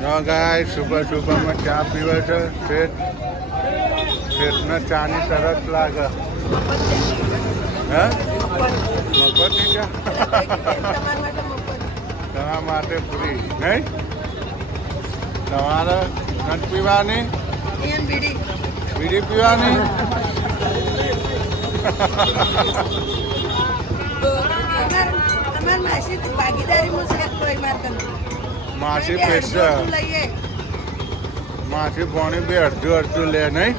જો ગાય સુબહ માં ચા પીવે છે શેઠને ચાની તરત લાગે હે મફતની ચા તમારા માટે ફ્રી નહીં તમારે નથી પીવાની બીડી પીવાની માસી પૈસા માસી પાણી બી અડધું લે નહીં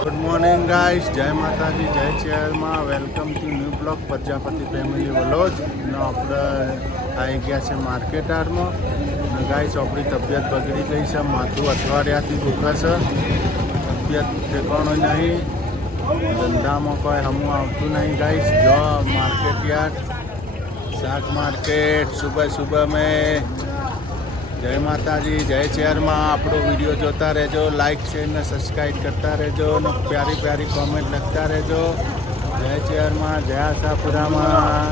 ગુડ મોર્નિંગ ગાઈસ જય માતાજી જય ચેરમાં welcome to new blog Prajapati family vlogs આપણે આવી ગયા છે માર્કેટ યાર્ડમાં ગાઈસ આપણી તબિયત બગડી ગઈ છે માથું અઠવાડિયાથી દુખે છે તબિયત ઠેકાણો નહીં ધંધામાં કોઈ હમું આવતું નહીં ગાઈસ જો માર્કેટ યાર્ડ શાક માર્કેટ સુબહ મેં જય માતાજી જય ચેરમાં આપણો વિડીયો જોતા રહેજો લાઈક શેર ને સબસ્ક્રાઈબ કરતા રહેજો અને પ્યારી કોમેન્ટ લખતા રહેજો જય ચેરમાં જય આશાપુરામાં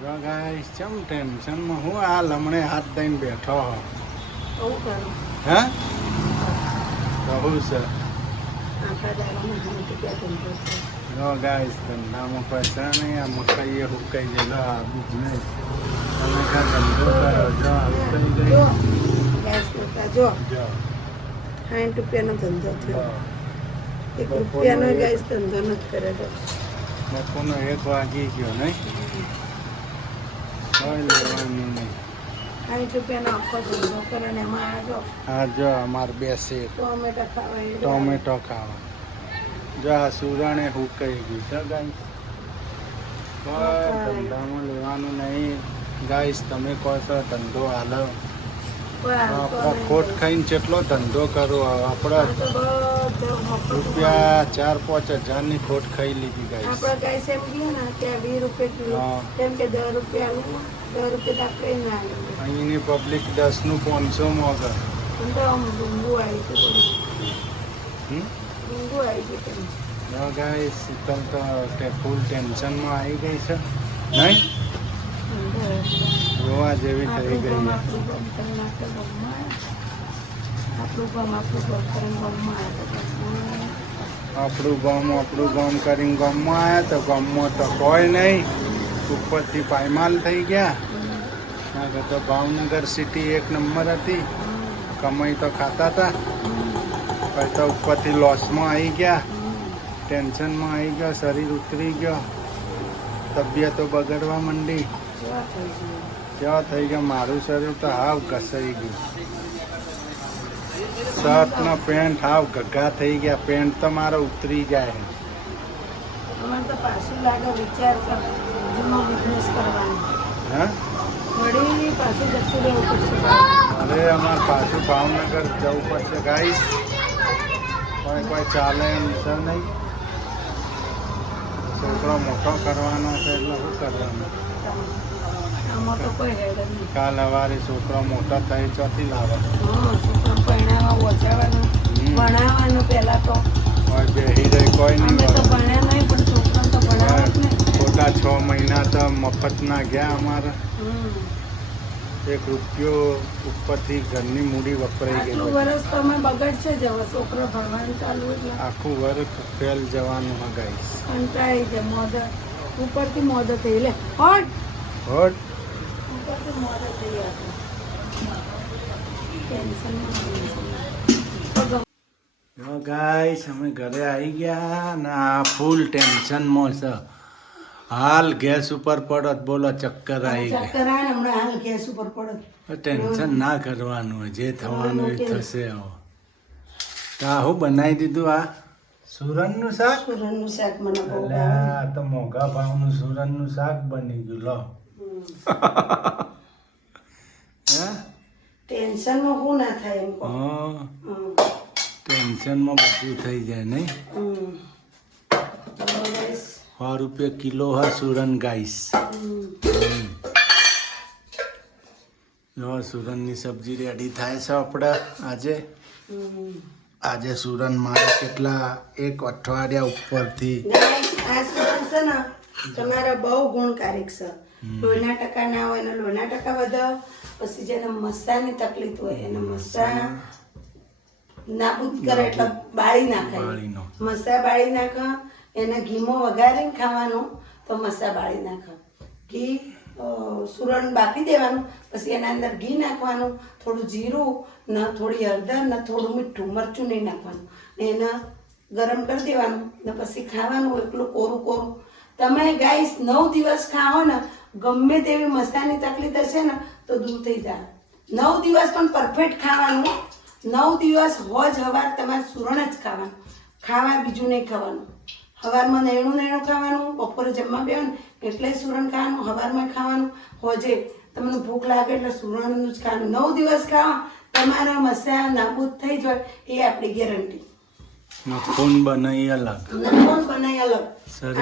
જો ગાઈસ ચમ ટેન્શનમાં હું આ લમણે હાથ દઈને બેઠો હે કહું છે જો ગાઈસ ધંધામાં પૈસા નહીં આ મકાઈ હુકાઈ ગયેલો આ બિઝનેસ તમે કાં ધંધો કરો જો જો 60 રૂપિયાનો ધંધો થયો 1 રૂપિયાનો ગાઈસ ધંધો નથી કર્યો બપોરનો 1 વાગી ગયો નહીં કોઈ લેવાનું નહીં 60 રૂપિયાનો આખો ધંધો કરે ને એમાં હા જો અમારે બેસે ટોમેટો ખાવા જો આ સુરણે હુકાઈ ગયું છે ગાઈસ કોઈ ધંધામાં લેવાનું નહીં ગાઈસ તમે કહો છો ધંધો હાલો આપણે ખોટ ખાઈને કેટલો ધંધો કરો આપણે રૂપિયા 4-5 હજારની ખોટ ખાઈ લીધી ગાઈસ આપણે ગાઈસ એમ ગયો ને કે 20 રૂપિયા કિલો કેમ કે 10 રૂપિયા આપણે ના અહીંની પબ્લિક 10 નું 500 મોંઘે ગાઈસ શીતલ તો ફૂલ ટેન્શનમાં આવી ગઈ છે નહીં રોવા જેવી થઈ ગઈ આપણું ગામ કરીને ગામમાં આવ્યા તો ગામમાં તો કોઈ નહીં ઉપરથી પાયમાલ થઈ ગયા તો ભાવનગર સિટી 1 નંબર હતી કમાઈ તો ખાતા હતા પછી તો ઉપરથી લોસમાં આવી ગયા ટેન્શનમાં આવી ગયો શરીર ઉતરી ગયો તબિયતો બગડવા માંડી કેવા થઈ ગયો મારું શરીર તો હાવ ઘસાઈ ગયું શર્ટનો પેન્ટ હાવ ઘઘા થઈ ગયા પેન્ટ તો મારો ઉતરી જાય હા અરે અમારે પાછું ભાવનગર જવું પડશે ગાઈસ કોઈ ચાલે એમ છે નહીં છોકરો મોટો કરવાનો છે એટલે શું કરવાનું કાલ સવારે છોકરો મોટો થઈ ચોથી લાવે બેહી રહી કોઈ નહીં ખોટા 6 મહિના તો મફત ના ગયા અમારે 1 રૂપિયો ઉપરથી ઘરની મૂડી વપરાઈ ગઈ આખું વર્ષ ફેલ જવાનું હા ગાઈસ ઉપરથી મોદ થઈ લે હોટ ગાઈસ અમે ઘરે આવી ગયા ને આ ફૂલ ટેન્શનમાં છે હાલ ગેસ ઉપર પડત બોલો ચક્કર આવી ગયા ટેન્શન ના કરવાનું જે થવાનું એ થશે તા હું બનાવી દીધું આ સુરનનું શાક આ તો મોંઘા ભાવનું સુરનનું શાક બની ગયું લો ટેન્શનમાં શું ના થાય એમ ટેન્શનમાં બધું થઈ જાય નહીં 100 રૂપિયા કિલો હા સુરન ગાઈસ સુરનની સબ્જી રેડી થાય છે આપણે આજે આજે સુરન મારે કેટલા એક અઠવાડિયા ઉપરથી ગાઈસ આ સુરન છે ને તમારા બહુ ગુણકારિક છે. લોહીના ટકા ના હોય એને લોહીના ટકા વધે. પછી જેને મસાની તકલીફ હોય એને મસા નાબૂદ કરે એટલે બાળી નાખે. મસા બાળી નાખે. એને ઘીમાં વઘારીને ખાવાનું તો મસા બાળી નાખે. ઘી સુરણ બાફી દેવાનું, પછી એના અંદર ઘી નાખવાનું, થોડું જીરું ને થોડી હળદર ને થોડું મીઠું મરચું નહીં નાખવાનું, ને એને ગરમ કરી દેવાનું ને પછી ખાવાનું એટલું કોરું કોરું. તમે ગાઈસ 9 દિવસ ખાઓ ને ગમે તેવી મસાની તકલીફ હશે ને તો દૂર થઈ જાય. 9 દિવસ પણ પરફેક્ટ ખાવાનું. 9 દિવસ હોજ હવાર તમારે સુરણ જ ખાવાનું, ખાવા બીજું નહીં ખાવાનું. સવારમાં નૈણું ખાવાનું, બપોરે જમવા બેવાનું એટલે સુરણ ખાવાનું, સવારમાં ખાવાનું, હોજે તમને ભૂખ લાગે એટલે સુરણનું જ ખાવાનું. 9 દિવસ ખાઓ તમારા મસા નાબૂદ થઈ જાય એ આપણી ગેરંટી. ખૂન બનાવી અલગ, ખૂન બનાવી અલગ.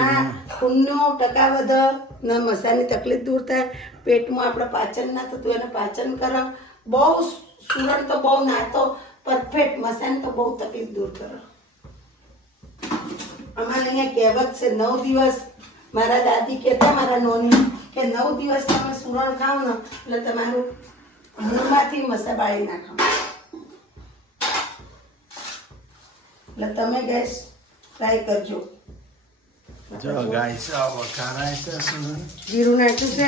આ ખૂનનો ટકા વધે ને મસાની તકલીફ દૂર થાય. પેટમાં આપણે પાચન ના થતું એને પાચન કરે. બહુ સુરણ તો બહુ નાતો પરફેક્ટ, મસાની તો બહુ તકલીફ દૂર કરે. અમારે અહીંયા કહેવત છે 9 દિવસ. મારા દાદી કહેતા મારા નોની કે 9 દિવસ તમે સુરણ ખાઓ ને એટલે તમારું મોંમાંથી મસા બાળી નાખો. એટલે તમે ગેસ ટ્રાય કરજો. જો ગાઈસ આ વઘારાય છે સુરણ. જીરું નાખ્યું છે,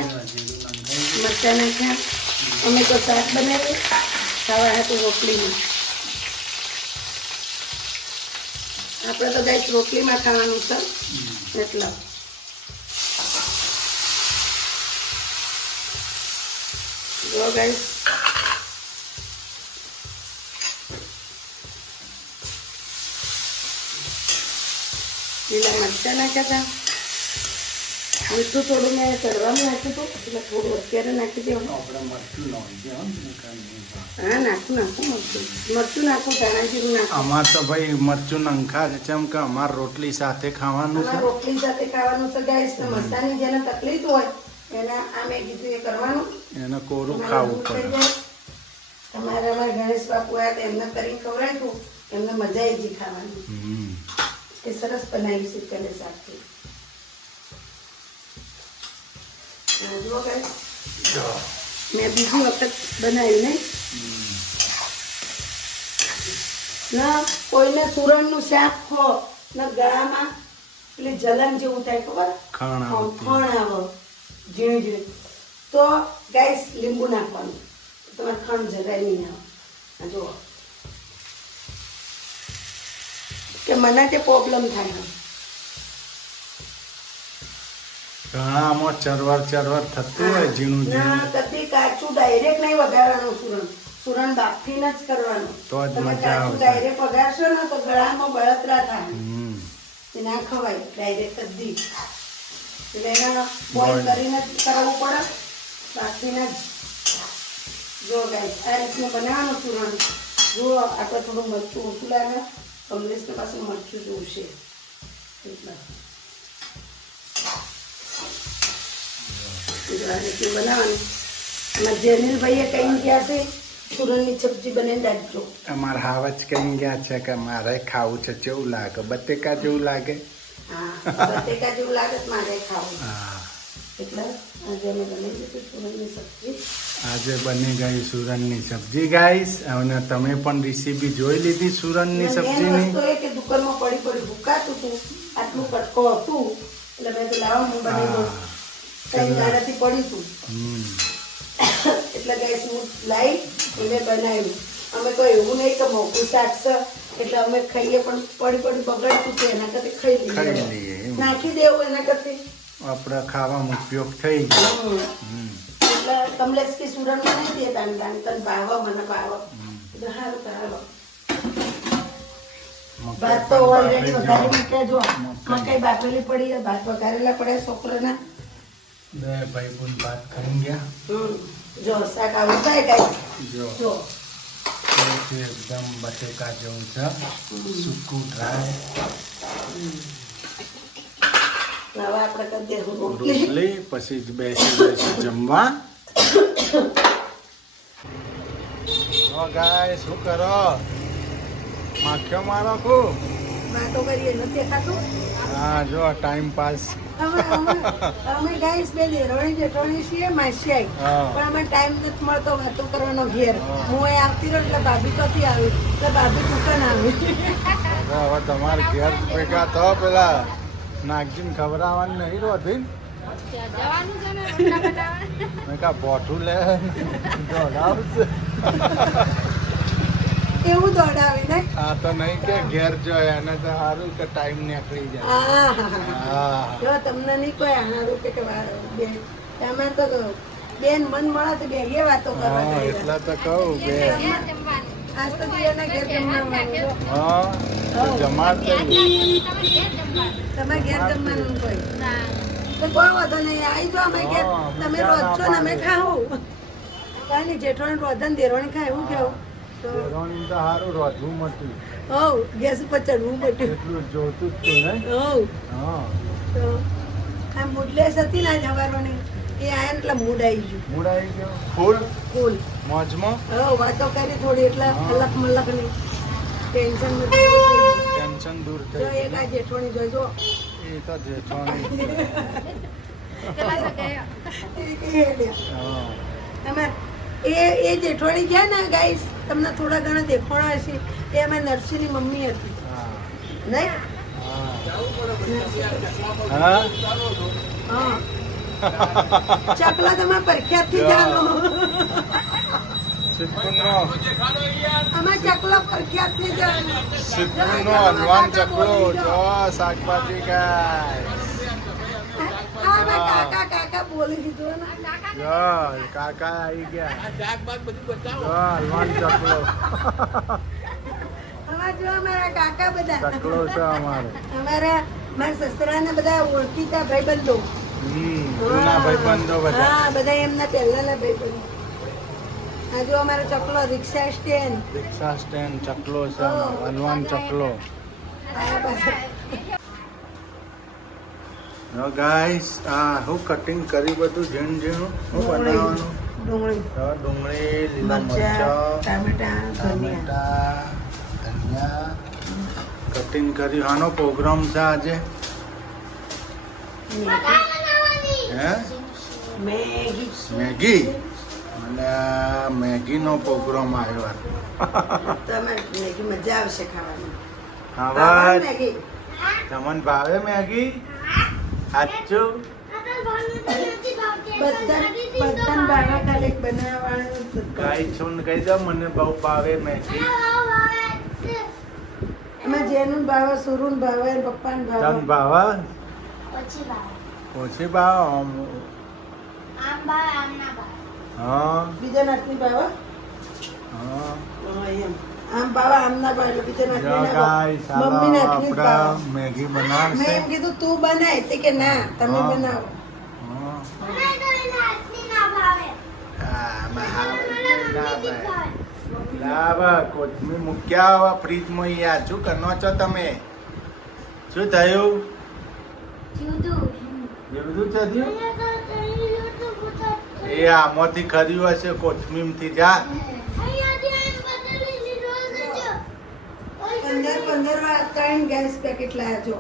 મરચાં નાખ્યા. અમે તો શાક બનાવ્યું, ખાવા હતું રોટલીમાં. આપણે તો ગાઈસ રોટલીમાં ખાવાનું છે એટલે જો ગાઈસ લીલા મરચાં નાખ્યા હતા. મીઠું થોડું મેં ચડવામાં નાખ્યું હતું એટલે થોડું અત્યારે નાખી દેવાનું. હા નાખું મરચું નાખું, ધાણા જીરું નાખું. અમાર તો ભાઈ મરચું નંખા છે કેમ કે અમાર રોટલી સાથે ખાવાનું છે. રોટલી સાથે ખાવાનું છે ગાઈસ. મસાની જેને તકલીફ હોય એના આ મેં કીધું એ કરવાનું, એને કોરું ખાવું પડે. તમારે અમારે ગણેશ બાપુ આવ્યા એમને કરીને ખવડાવ્યું, એમને મજા આવી ગઈ ખાવાની. એ સરસ બનાવી છે પેલે સાથે. જુઓ ગાઈસ મેં બીજી વખત બનાવ્યું ને ના કોઈને સુરણનું શાક ખો ના ગળામાં પેલી જલન જેવું થાય ખબર, ખણ આવે ઝીણી ઝીણી, તો ગાઈસ લીંબુ નાખવાનું, તમારે ખણ જરાય નહીં આવે. જુઓ કે મને તે પ્રોબ્લેમ થાય. ઘણામાં ચરવર થતું હોય ઝીણું ઝીણું. કદી કાચું ડાયરેક્ટ નહીં વઘારવાનું સુરણ. સુરણ બાફીને જ કરવાનું. તો જ તમે મજા કાચું આવશે. ડાયરેક્ટ વઘારશો ને તો ગળામાં બળતરા થાય. એ ના ખવાય ડાયરેક્ટ કદી. એટલે એના બોઇલ કરીને જ કરાવવું પડે, બાફીને જ. જો ગાઈસ આ રીતનું બનાવવાનું સુરણ. જુઓ આપણે થોડું મરચું ઓછું લાગે, કમલેશને પાછું મરચું જોશે એટલે આ રીતનું બનાવવાનું. એમાં જેનિલભાઈએ કહી ગયા છે સુરણની સબ્જી બનાવીને રાખજો. અમારા હાવજ કઈ ગયા છે કે મારે ખાવું છે. કેવું લાગે? બટેકા જેવું લાગે? હા બટેકા જેવું લાગે છે મારે ખાવું. એટલે આજે અમે બનાવી દીધું સુરણની સબ્જી. આજે બની ગઈ સુરણની સબ્જી ગાઈસ. અને તમે પણ રેસીપી જોઈ લીધી સુરણની સબ્જીની. વસ્તુ એ કે દુકાનમાં પડી ભૂકાતું હતું, આટલું કટકો હતું એટલે મેં તો લાવવા હું બનાવી દઉં. કઈ દાડાથી પડ્યું હતું એટલે ગાઈસ હું લાવી એને બનાવ્યું. અમે કોઈ એવું નહીં કે મોકું શાક છે એટલે અમે ખાઈએ પણ પડી બગડતું હતું એના કરતા ખાઈ લઈએ, નાખી દેવું એના કરતા આપણે ખાવામાં ઉપયોગ થઈ ગયો. એટલે કમલેશ કે સુરણ બનાવી દે તાન તન ભાવ મને ભાવ એટલે સારું કરાવો. ભાત તો ઓલરેડી વધારે મૂક્યા. જો મકાઈ બાફેલી પડી, ભાત વઘારેલા પડ્યા છોકરાના. બે ભાઈ બુન ભાત ખાઈ ગયા. જો શાક આવું થાય ગાઈસ. જો એકદમ બટેકા જેવું છે, સૂકું ડ્રાય. હવે આપણે કરી દેવું રોટલી, પછી જ બેસી જમવા. ગાય શું કરો? માખ્યો મારો ખૂબ વાતો કરીએ નથી દેખાતું. હા જો ટાઈમ પાસ અમે ગાઈસ બે દેરોણી જેઠોણી છીએ માસિયાઈ હા. પણ અમે ટાઈમ નથી મળતો વાતો કરવાનો ઘેર. હા. હું અહીં આવતી રહું એટલે ભાભી ક્યાંથી આવી એટલે ભાભી દુકાન આવી. હવે તમારે ઘેર ભેગા થો પેલા નાગજીને ખવડાવવાની નહીં રોધી મેં કા બોઠું લે દોડાવશે એવું દોડાવી ને. આ તો નહીં કે ઘેર જોઈએ અને તો સારું કે ટાઈમ નીકળી જાય આહાહા. હા જો તમને નહીં કોઈ હારું કે વાર બે તમારે તો બેન મન મળે તો બે વાતો કરવા હા જઈએ. એટલે તો કહું બે આજ તો દિયાના ઘેર જમવાનું. હા તો જમાડ દઈએ. તમે ઘેર જમવાનું કોઈ તો કોઈ વાંધો નહીં આવી જો અમે ઘેર હા, તમે બીજા રોજ ના છો ને અમે પાડે. ખાવું કાંઈ જેઠોણી રોધન દેરોણી ખાય એવું કેવું તો દેરોણી તો સારું રોધવું મતું હોવ ગેસ ઉપર ચડવું પડ્યું એટલું જોતું જ તું નહીં હોવ હા તો આ મૂડલેસ હતી ને આજ હવારોની એ આયા ને એટલે મૂડ આવી ગયું મૂડ આવી ગયો ફૂલ ફૂલ મોજમાં હવે વાતો કરી થોડી એટલે હા. અલગ મલક નહીં ટેન્શન નથી ટેન્શન દૂર જો થઈ એક આ જેઠોણી જોજો ગયું. એ તો જેઠવાની હા તમે એ જેઠવાડી ગયા ને ગાઈસ તમને થોડા ઘણા દેખાણા હશે એ અમે નરસિંહની મમ્મી હતી હા નહીં હા હા ચકલા તમે પ્રખ્યાત થી જાણો સિદ્ધપુરનો અમે ચકલા પ્રખ્યાત થી જાણો સિદ્ધપુરનો હનુમાન ચકલો જો શાકભાજી ખાય હા મેં કાકા કાકા બોલી દીધું ને જો કાકા આવી ગયા જો હનુમાન ચકલો હવે જો અમારા કાકા બધા ચકલો છે અમારો મારા સસરા ને બધા ઓળખીતા ભાઈબંધો જૂના ભાઈબંધો બધા હા બધા એમના પહેલાના ભાઈબંધો આ જો અમારો ચકલો રિક્ષા સ્ટેન્ડ રિક્ષા સ્ટેન્ડ ચકલો છે અમારો, હનુમાન ચકલો આ બધા જો ગાઈસ આ હું કટિંગ કરી બધું ઝીણ ઝીણું હું બનાવવાનું ડુંગળી જો ડુંગળી લીલા મરચાં મરચાં ટામેટા ધનિયા ટામેટા ધનિયા કટિંગ કરી આનો પ્રોગ્રામ છે આજે હે મેગી મેગી અને આ મેગીનો પ્રોગ્રામ આવ્યો તમે મેગી મજા આવશે ખાવાની હા ભાવે ભાઈ મેગી તમને ભાવે મેગી સાચું બધા બાવા ખાલી બનાવવાનું ગાઈ છું ને કહી દો મને બહુ ભાવે મેગી એમાં જેનું ભાવે સુરુન ભાવે પપ્પાને તન ભાવે ભાવે ઓછી ભાવ હા બીજા નાતની ભાવે હા એમ આમ ભાવે આમ ના ભાવે બીજા જો નાતની ના ગાઈસ ભાવે. મમ્મી નાતની જ આપણા ભાવે મેગી મેં બનાવશે એમ કીધું તું બનાય તે કે ના તમે હા. બનાવો હા. હા, લાવા કોથમીર મૂક્યા આવા ફ્રીજમાં યાર શું કરનો છો તમે શું થયું એ બધું થયું એ આમાંથી ખર્યું હશે કોથમીર થી જા 15 વાળા 3 ગેસ પેકેટ લાયા જો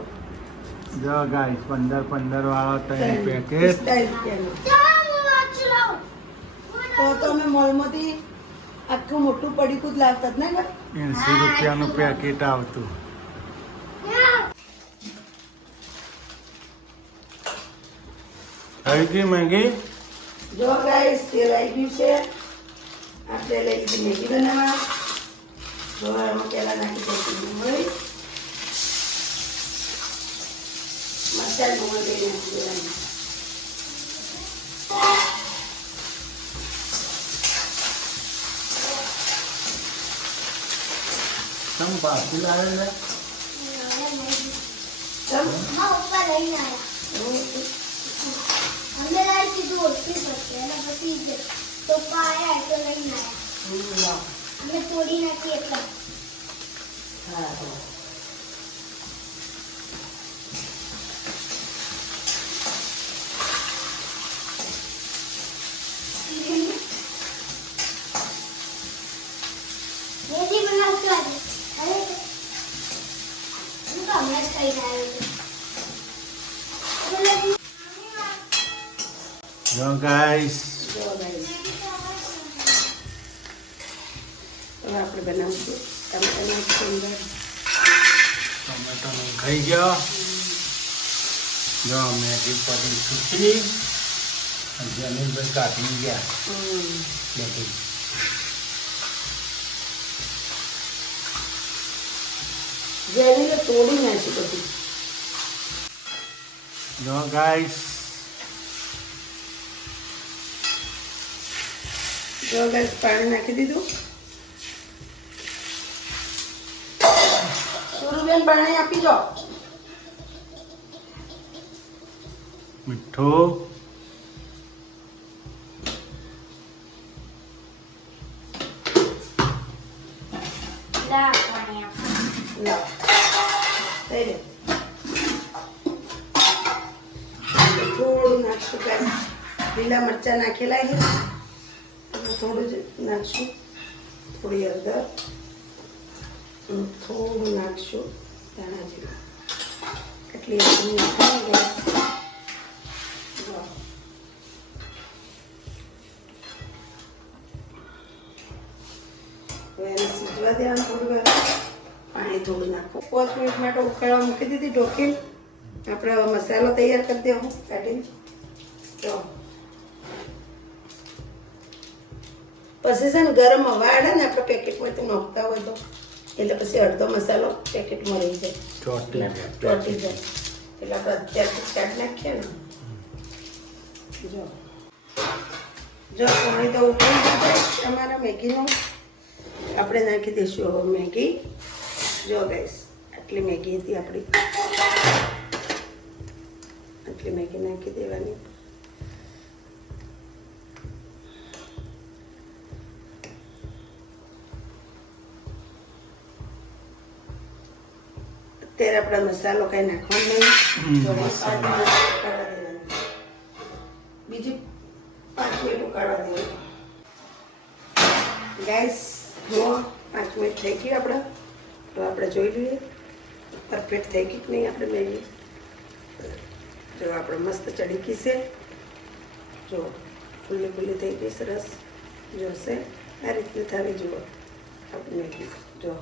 જો ગાઈસ 15 વાળા 3 પેકેટ 45 રૂપિયાનું. તો અમે મોલમાંથી આખું મોટું પડીકું જ લાવતા જ ને ઘર? 80 રૂપિયાનું પેકેટ આવતું થઈ ગઈ મેગી જો ગાઈસ તેલ આવી ગયું છે આપણે લઈ લીધી મેગી બનાવવા જો એમાં પહેલા નાખી દઈશું ડુંગળી મરચાં ડુંગળી નાખી દેવાની તમ પાછી લાવે ને ચમ તોડી નાખી એટલે હા તો મેગી બનાવતો આજે જો ગાઈસ જો guys. હવે આપણે બનાવશું ટમેટાનું સુંદર ટમેટો ખાઈ ગયો જો મેગી પડી છૂટી જમીનભાઈ કાઢી ગયા બધી જેને તોડી નાખી બધી જો ગાઈસ પાણી નાખી દીધું સુરુબેન પાણી આપી દો મીઠું લા પાણી આપ. લાવ થઈ જાય થોડું નાખશું કાંઈ લીલા મરચાં નાખેલા છે એટલે થોડું જ નાખશું થોડી હળદર થોડું નાખશું ધાણા જીરું એટલી હળદર નાખવાની ગેસ હવે એને સીજવા દેવાનું થોડી વાર પાણી થોડું નાખો 5 મિનિટ માટે ઉકાળવા મૂકી દીધી ઢોકી આપણે હવે મસાલો તૈયાર કરી દેવું કાઢીને તો પછી છે ને ગરમ વાળે ને આપણે પેકેટમાંથી નાખતા હોય તો એટલે પછી અડધો મસાલો પેકેટમાં રહી જાય ચોટી જાય એટલે આપણે અત્યારથી કાઢી નાખીએ ને જો પાણી તો ઉકળી જાય અમારા મેગીનું આપણે નાખી દઈશું હવે મેગી જો ગાઈસ આટલી મેગી હતી આપણી આટલી મેગી નાખી દેવાની અત્યારે આપણે મસાલો કઈ નાખવાનો નહીં બીજી 5 મિનિટ ઉકાળવા દેવાની ગાઈસ જો 5 મિનિટ થઈ ગઈ આપણે તો આપણે જોઈ લઈએ પરફેક્ટ થઈ ગઈ કે નહીં આપણે મેગી જો આપણે મસ્ત ચડીકી છે જો ખુલ્લી ખુલ્લી થઈ ગઈ સરસ જોશે આ રીતની થાવી જુઓ આપણે મેગી જો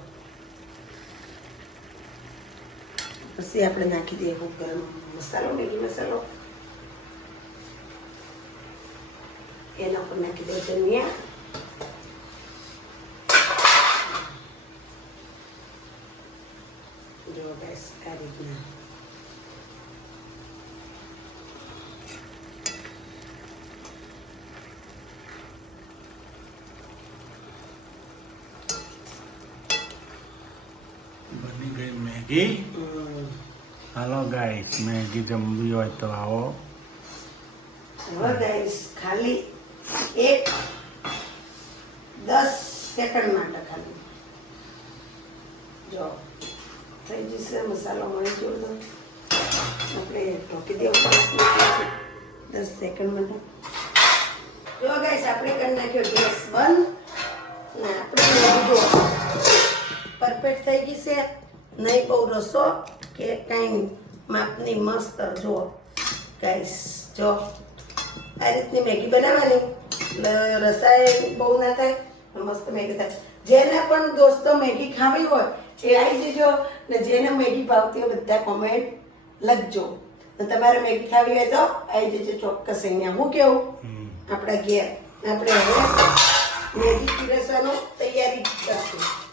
પછી આપણે નાખી દઈએ ગરમ મસાલો મેગી મસાલો એના ઉપર નાખી દઈએ ધનિયા જો બસ આ રીતના બની ગઈ મેગી હાલો ગાઈસ મેગી જમવી હોય તો આવો હવે ગાઈસ ખાલી 10 સેકન્ડ માટે ખાલી જો થઈ જશે મસાલો મળી ગયો તો આપણે ઢોકી દેવું 10 સેકન્ડ માટે જો ગાઈસ આપણે કરી નાખ્યો ગેસ બંધ ને આપણે જો પરફેક્ટ થઈ ગઈ છે નહીં બહુ રસો કે કાંઈ માપની મસ્ત જો ગાઈસ જો આ રીતની મેગી બનાવવાની એટલે રસાય બહુ ના થાય મસ્ત મેગી થાય જેને પણ દોસ્તો મેગી ખાવી હોય એ આવી જજો ને જેને મેગી ભાવતી હોય બધા કોમેન્ટ લખજો તો તમારે મેગી ખાવી હોય તો આવી જજો ચોક્કસ અહીંયા હું કેવું આપણા ઘેર આપણે હવે મેગી પીરસવાનો તૈયારી કરશું